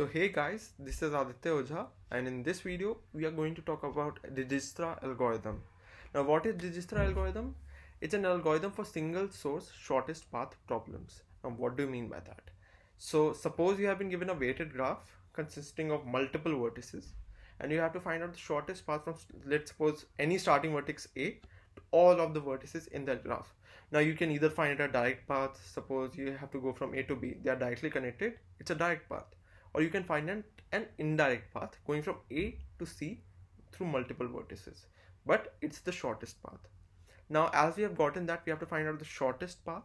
So hey guys, this is Aditya Ojha, and in this video we are going to talk about Dijkstra algorithm. Now what is Dijkstra algorithm? It's an algorithm for single source shortest path problems. Now what do you mean by that? So suppose you have been given a weighted graph consisting of multiple vertices, and you have to find out the shortest path from, let's suppose, any starting vertex A to all of the vertices in that graph. Now you can either find a direct path. Suppose you have to go from A to B, they are directly connected, it's a direct path, or you can find an indirect path going from A to C through multiple vertices, but it's the shortest path. Now as we have gotten that, we have to find out the shortest path.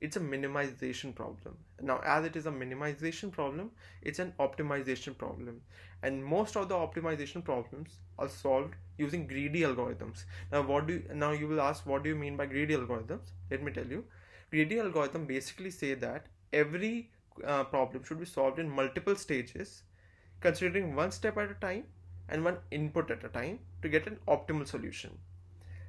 It's a minimization problem. Now as it is a minimization problem, it's an optimization problem, and most of the optimization problems are solved using greedy algorithms. Now you will ask, what do you mean by greedy algorithms? Let me tell you. Greedy algorithm basically say that every problem should be solved in multiple stages, considering one step at a time and one input at a time to get an optimal solution.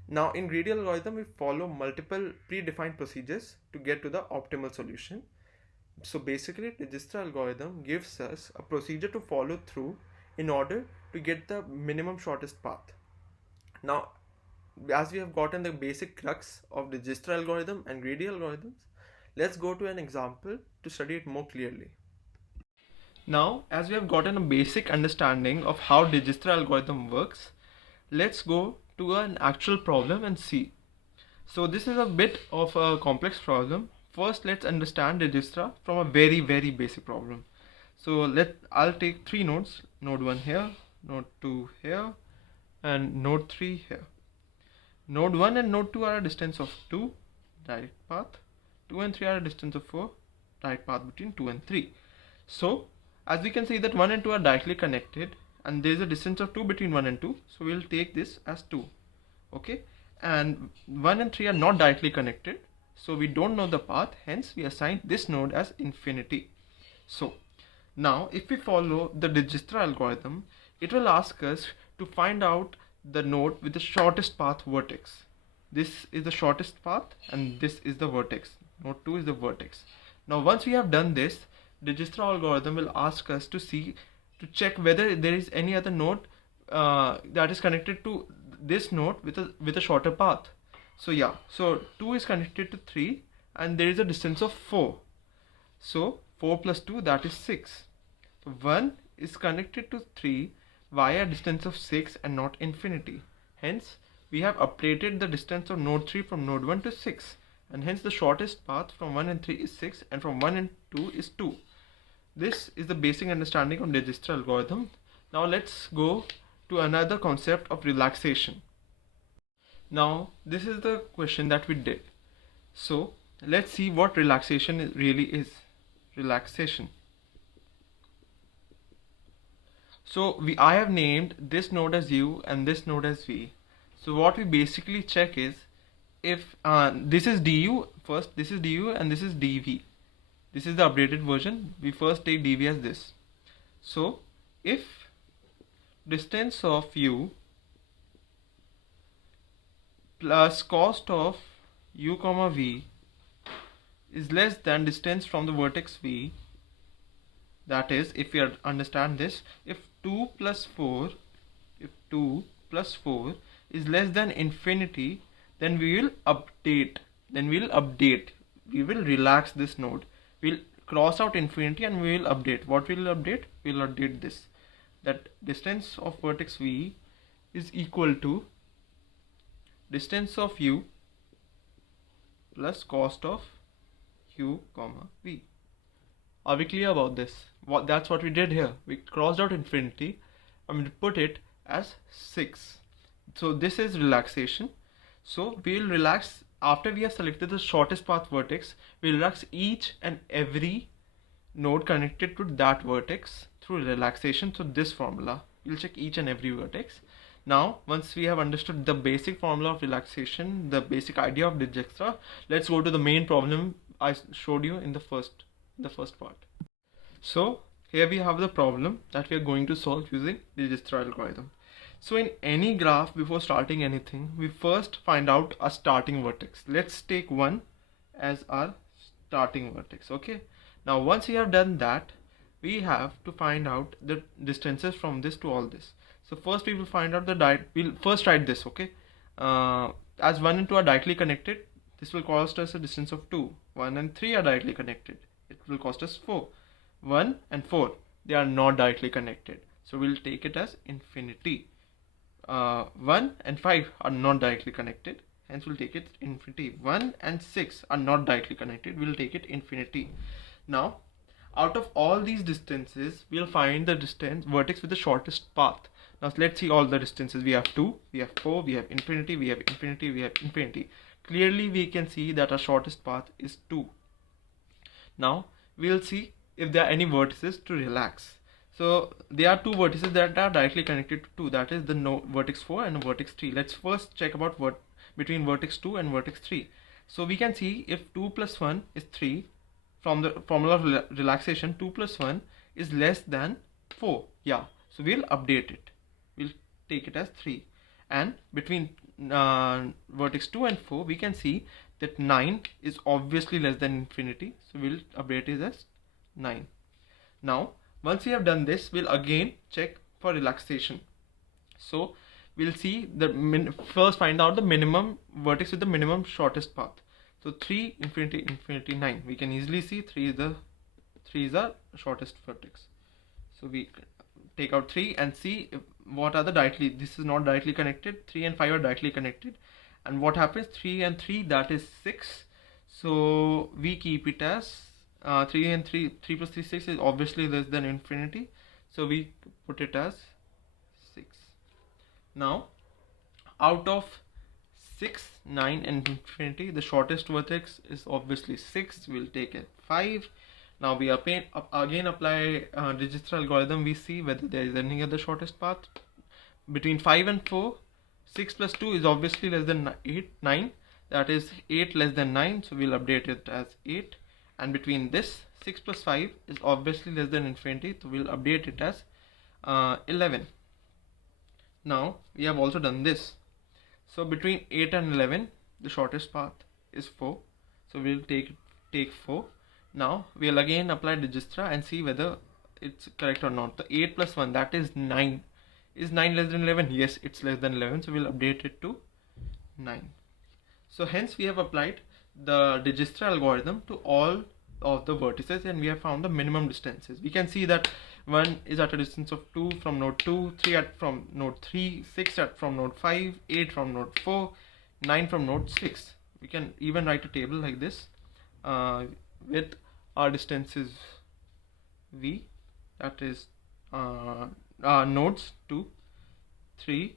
Now in greedy algorithm, we follow multiple predefined procedures to get to the optimal solution. So basically, the Dijkstra algorithm gives us a procedure to follow through in order to get the minimum shortest path. Now as we have gotten the basic crux of the Dijkstra algorithm and greedy algorithms, let's go to an example to study it more clearly. Now, as we have gotten a basic understanding of how Dijkstra algorithm works, let's go to an actual problem and see. So this is a bit of a complex problem. First, let's understand Dijkstra from a very basic problem. So I'll take three nodes, node 1 here, node 2 here, and node 3 here. Node 1 and node 2 are a distance of 2, direct path. 2 and 3 are a distance of 4, direct path between 2 and 3. So as we can see that 1 and 2 are directly connected, and there is a distance of 2 between 1 and 2, so we'll take this as 2. Okay, and 1 and 3 are not directly connected, so we don't know the path, hence we assign this node as infinity. So now if we follow the Dijkstra algorithm, it will ask us to find out the node with the shortest path vertex. This is the shortest path and this is the vertex. Node 2 is the vertex. Now once we have done this, the Dijkstra algorithm will ask us to check whether there is any other node that is connected to this node with a shorter path. So yeah, so 2 is connected to 3 and there is a distance of 4. So 4 plus 2, that is 6. So 1 is connected to 3 via a distance of 6 and not infinity. Hence we have updated the distance of node 3 from node 1 to 6, and hence the shortest path from 1 and 3 is 6 and from 1 and 2 is 2. This is the basic understanding of Dijkstra algorithm. Now let's go to another concept of relaxation. Now this is the question that we did. So let's see what relaxation really is. Relaxation. So I have named this node as U and this node as V. So what we basically check is if this is du, first this is du and this is dv. This is the updated version. We first take dv as this. So if distance of u plus cost of u comma v is less than distance from the vertex v, that is, if we understand this, if 2 plus 4 is less than infinity, then we will update, we will relax this node. We'll cross out infinity and we will update. What we will update? We will update this, that distance of vertex v is equal to distance of u plus cost of u comma v. Are we clear about this? That's what we did here. We crossed out infinity and we put it as 6. So this is relaxation. So we will relax after we have selected the shortest path vertex. We relax each and every node connected to that vertex through relaxation. So this formula, we'll check each and every vertex. Now once we have understood the basic formula of relaxation, the basic idea of Dijkstra, let's go to the main problem I showed you in the first part. So here we have the problem that we are going to solve using Dijkstra algorithm. So in any graph, before starting anything, we first find out a starting vertex. Let's take 1 as our starting vertex. Okay, now once we have done that, we have to find out the distances from this to all this. So first we will find out we'll first write this, okay? As 1 and 2 are directly connected, this will cost us a distance of 2. 1 and 3 are directly connected, it will cost us 4. 1 and 4, they are not directly connected, so we'll take it as infinity. 1 and 5 are not directly connected, hence we'll take it infinity. 1 and 6 are not directly connected, we'll take it infinity. Now out of all these distances, we'll find the vertex with the shortest path. Now let's see all the distances. We have 2, we have 4, we have infinity, we have infinity, we have infinity. Clearly we can see that our shortest path is 2. Now we'll see if there are any vertices to relax. So there are 2 vertices that are directly connected to 2, that is the vertex 4 and vertex 3. Let's first check about between vertex 2 and vertex 3. So we can see if 2 plus 1 is 3, from the formula of relaxation, 2 plus 1 is less than 4. Yeah, so we'll update it. We'll take it as 3. And between vertex 2 and 4, we can see that 9 is obviously less than infinity. So we'll update it as 9. Now, once we have done this, we'll again check for relaxation. So we'll see the first find out the minimum vertex with the minimum shortest path. So 3, infinity, infinity, 9. We can easily see 3 is the shortest vertex. So we take out 3 and see what are the directly. This is not directly connected. 3 and 5 are directly connected. And what happens? 3 and 3, that is 6. So we keep it as 3 and 3. 3 plus 3, 6 is obviously less than infinity. So we put it as 6. Now, out of 6, 9 and infinity, the shortest vertex is obviously 6. We'll take it 5. Now we again apply Dijkstra algorithm. We see whether there is any other shortest path. Between 5 and 4, 6 plus 2 is obviously less than 9. That is 8 less than 9. So we'll update it as 8. And between this, 6 plus 5 is obviously less than infinity. So we'll update it as 11. Now we have also done this. So between 8 and 11, the shortest path is 4. So we'll take 4. Now we'll again apply Dijkstra and see whether it's correct or not. The 8 plus 1, that is 9. Is 9 less than 11? Yes, it's less than 11. So we'll update it to 9. So hence we have applied the Dijkstra algorithm to all of the vertices and we have found the minimum distances. We can see that 1 is at a distance of 2 from node 2, 3 from node 3, 6 from node 5, 8 from node 4, 9 from node 6. We can even write a table like this with our distances V, that is nodes 2, 3,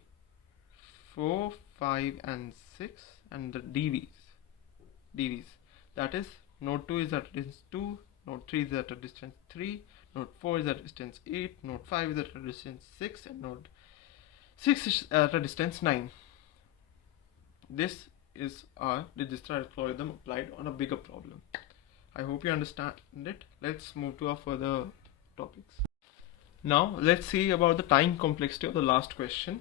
4, 5 and 6 and the DVs. That is node 2 is at a distance 2, node 3 is at a distance 3, node 4 is at a distance 8, node 5 is at a distance 6 and node 6 is at a distance 9. This is our Dijkstra algorithm applied on a bigger problem. I hope you understand it. Let's move to our further topics. Now let's see about the time complexity of the last question.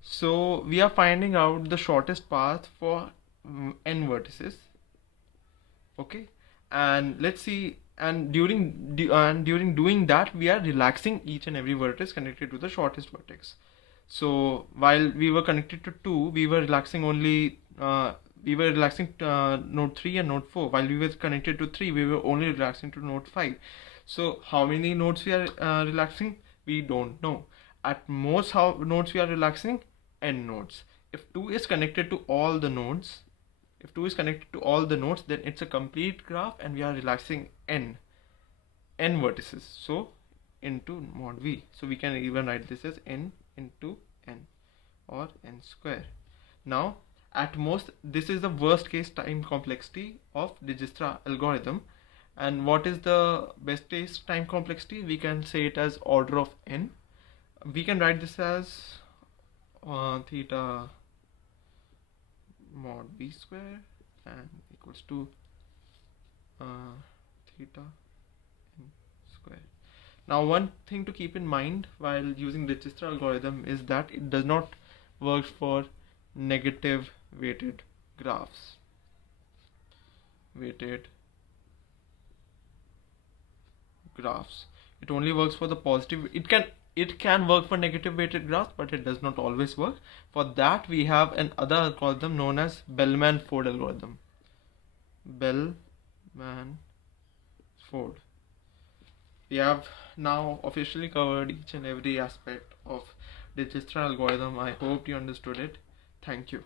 So we are finding out the shortest path for n vertices. Okay, and let's see, and during doing that we are relaxing each and every vertex connected to the shortest vertex. So while we were connected to 2, we were relaxing only node 3 and node 4. While we were connected to 3, we were only relaxing to node 5. So how many nodes we are relaxing? We don't know. At most, how nodes we are relaxing? N nodes. If 2 is connected to all the nodes, then it's a complete graph and we are relaxing n vertices. So into mod V. So we can even write this as n into n or n square. Now at most, this is the worst case time complexity of Dijkstra algorithm. And what is the best case time complexity? We can say it as order of n. We can write this as theta mod V square and equals to theta n square. Now one thing to keep in mind while using Dijkstra algorithm is that it does not work for negative weighted graphs. It only works for the positive. It can work for negative weighted graphs, but it does not always work. For that, we have another algorithm known as Bellman-Ford algorithm. Bellman-Ford. We have now officially covered each and every aspect of Dijkstra algorithm. I hope you understood it. Thank you.